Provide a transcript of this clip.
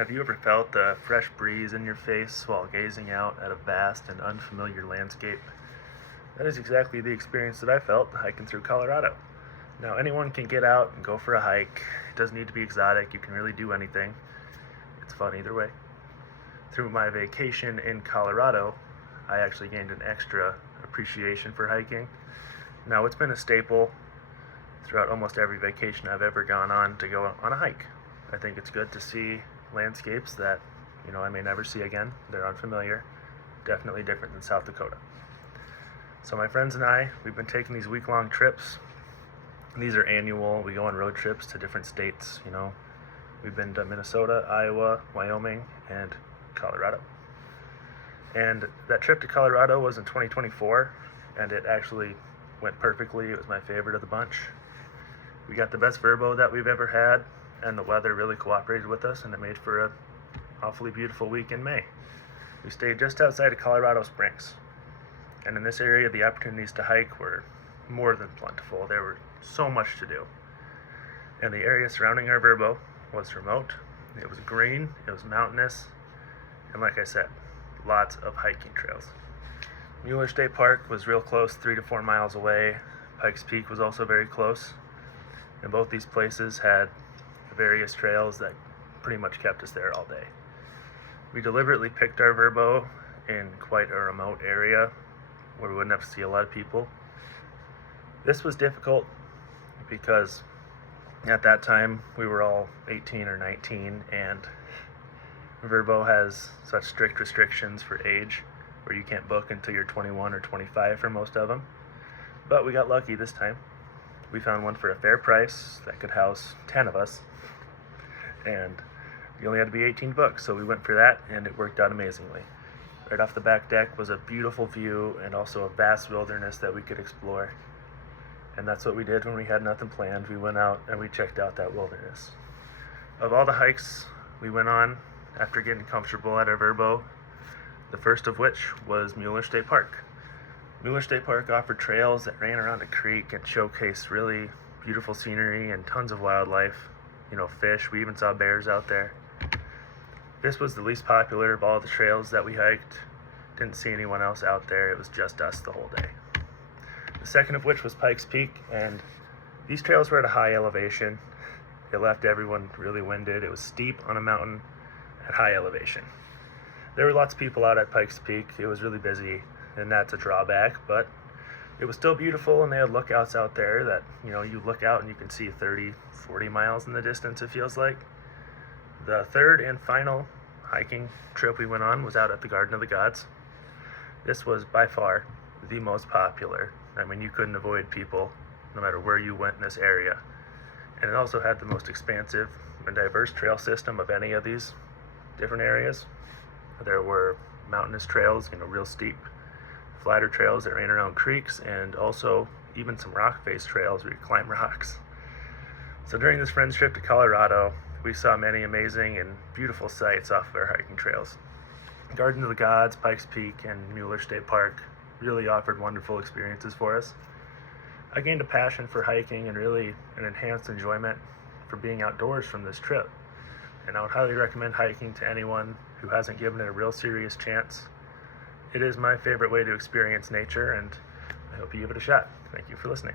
Have you ever felt the fresh breeze in your face while gazing out at a vast and unfamiliar landscape? That is exactly the experience that I felt hiking through Colorado. Now, anyone can get out and go for a hike. It doesn't need to be exotic, you can really do anything. It's fun either way. Through my vacation in Colorado, I actually gained an extra appreciation for hiking. Now, it's been a staple throughout almost every vacation I've ever gone on to go on a hike. I think it's good to see landscapes that, I may never see again. They're unfamiliar, definitely different than South Dakota. So my friends and I, we've been taking these week-long trips. These are annual. We go on road trips to different states, We've been to Minnesota, Iowa, Wyoming, and Colorado. And that trip to Colorado was in 2024, and it actually went perfectly. It was my favorite of the bunch. We got the best VRBO that we've ever had, and the weather really cooperated with us, and it made for a awfully beautiful week in May. We stayed just outside of Colorado Springs, and in this area the opportunities to hike were more than plentiful. There were so much to do, and the area surrounding our VRBO was remote, it was green, it was mountainous, and like I said, lots of hiking trails. Mueller State Park was real close, 3 to 4 miles away. Pikes Peak was also very close, and both these places had various trails that pretty much kept us there all day. We deliberately picked our VRBO in quite a remote area where we wouldn't have to see a lot of people. This was difficult because at that time we were all 18 or 19, and VRBO has such strict restrictions for age where you can't book until you're 21 or 25 for most of them. But we got lucky this time. We found one for a fair price that could house 10 of us, and you only had to be 18 bucks, so we went for that, and it worked out amazingly. Right off the back deck was a beautiful view and also a vast wilderness that we could explore. And that's what we did when we had nothing planned. We went out and we checked out that wilderness. Of all the hikes we went on after getting comfortable at our VRBO, the first of which was Mueller State Park. Mueller State Park offered trails that ran around a creek and showcased really beautiful scenery and tons of wildlife, fish. We even saw bears out there. This was the least popular of all the trails that we hiked. Didn't see anyone else out there. It was just us the whole day. The second of which was Pikes Peak, and these trails were at a high elevation. It left everyone really winded. It was steep on a mountain at high elevation. There were lots of people out at Pikes Peak. It was really busy, and that's a drawback, but it was still beautiful, and they had lookouts out there that, you look out and you can see 30, 40 miles in the distance, it feels like. The third and final hiking trip we went on was out at the Garden of the Gods. This was by far the most popular. You couldn't avoid people no matter where you went in this area. And it also had the most expansive and diverse trail system of any of these different areas. There were mountainous trails, real steep, flatter trails that ran around creeks, and also even some rock-faced trails where you climb rocks. So during this friends trip to Colorado, we saw many amazing and beautiful sights off of our hiking trails. Garden of the Gods, Pikes Peak, and Mueller State Park really offered wonderful experiences for us. I gained a passion for hiking and really an enhanced enjoyment for being outdoors from this trip. And I would highly recommend hiking to anyone who hasn't given it a real serious chance. It is my favorite way to experience nature, and I hope you give it a shot. Thank you for listening.